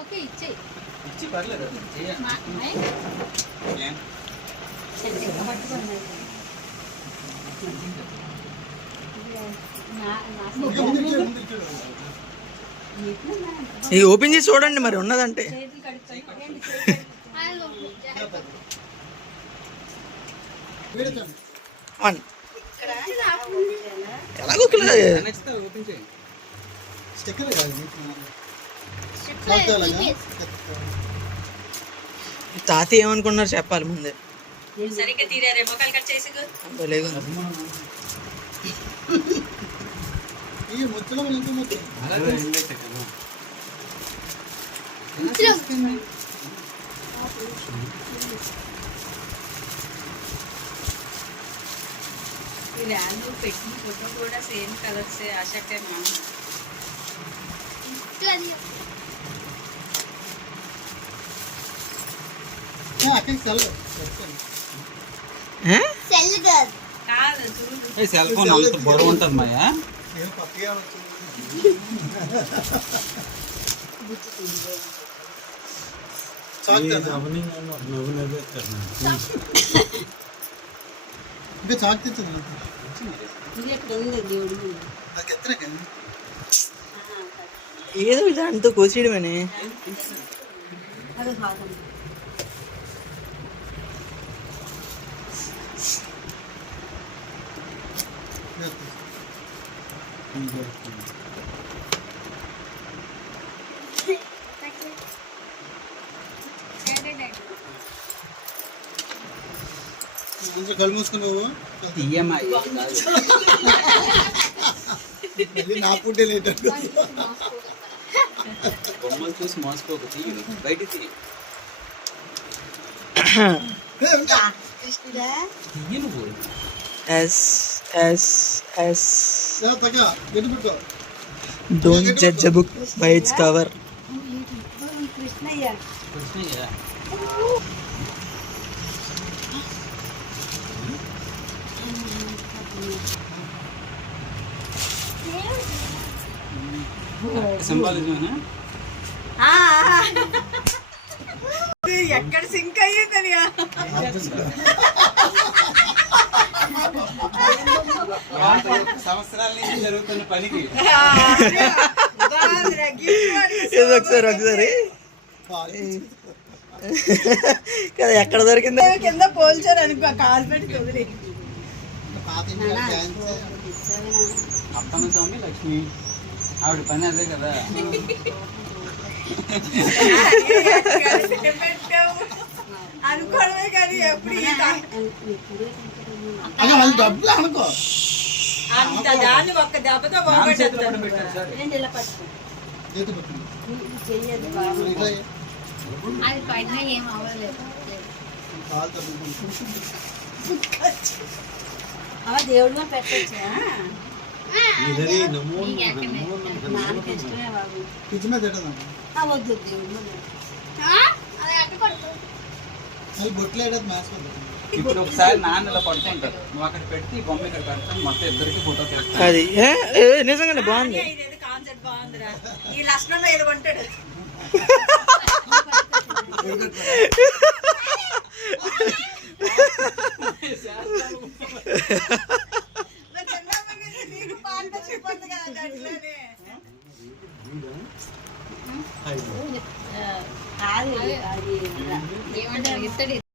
Okay ఇచ్చే ఇచ్చి పర్లేదు ఇది ఓపెన్ చేసి చూడండి మరి ఉన్నదంటే ఎలాగో తాతయ్య ఏమనుకున్నారు చెప్పాలి ముందే. సరిగ్గా తీరారే మొక్కలు కట్ చేసి పెట్టిన ఫోటో కూడా సేమ్ కలర్స్ ఆశకే సెల్ ఫోన్ అంత బరువు ఉంటుంది మాయా. ఏదో దాంతో కోసేయడమని కళ్ళు మూసుకున్నావు నా పుట్టే లేట్ బొమ్మలు చూసి మోసపోకు బయట Don't judge a book by its cover. ఎక్కడ సింక్ అయ్యిందని సంవత్సరాల నుంచి జరుగుతున్న పనికి ఒకసారి కదా ఎక్కడ దొరికింది కింద పోల్చారు అనుకో కాలు పెట్టి వదిలి అప్పన్న స్వామి లక్ష్మి ఆవిడ పని అదే కదా. అనుకోవడమే కానీ ఎప్పుడు డబ్బులు అనుకో అంత దాన్ని ఒక్క దెబ్బతో బాగుపడతాడు. అది పైన ఏం అవ్వలేదు. దేవుడిగా పెట్టచ్చు వద్దు ఇప్పుడు ఒకసారి నాన్నలో పడుతుంటారు, నువ్వు అక్కడ పెట్టి బొమ్మ ఇక్కడ పెడతాను, మొత్తం ఇద్దరికి ఫోటో తెస్తాను. అది నిజంగానే బాగుంది. కాన్సెప్ట్ బాగుందిరా. ఈ లక్షణంలో ఏదో కొంటాడు. ఏమంటారు ఇస్తాడు.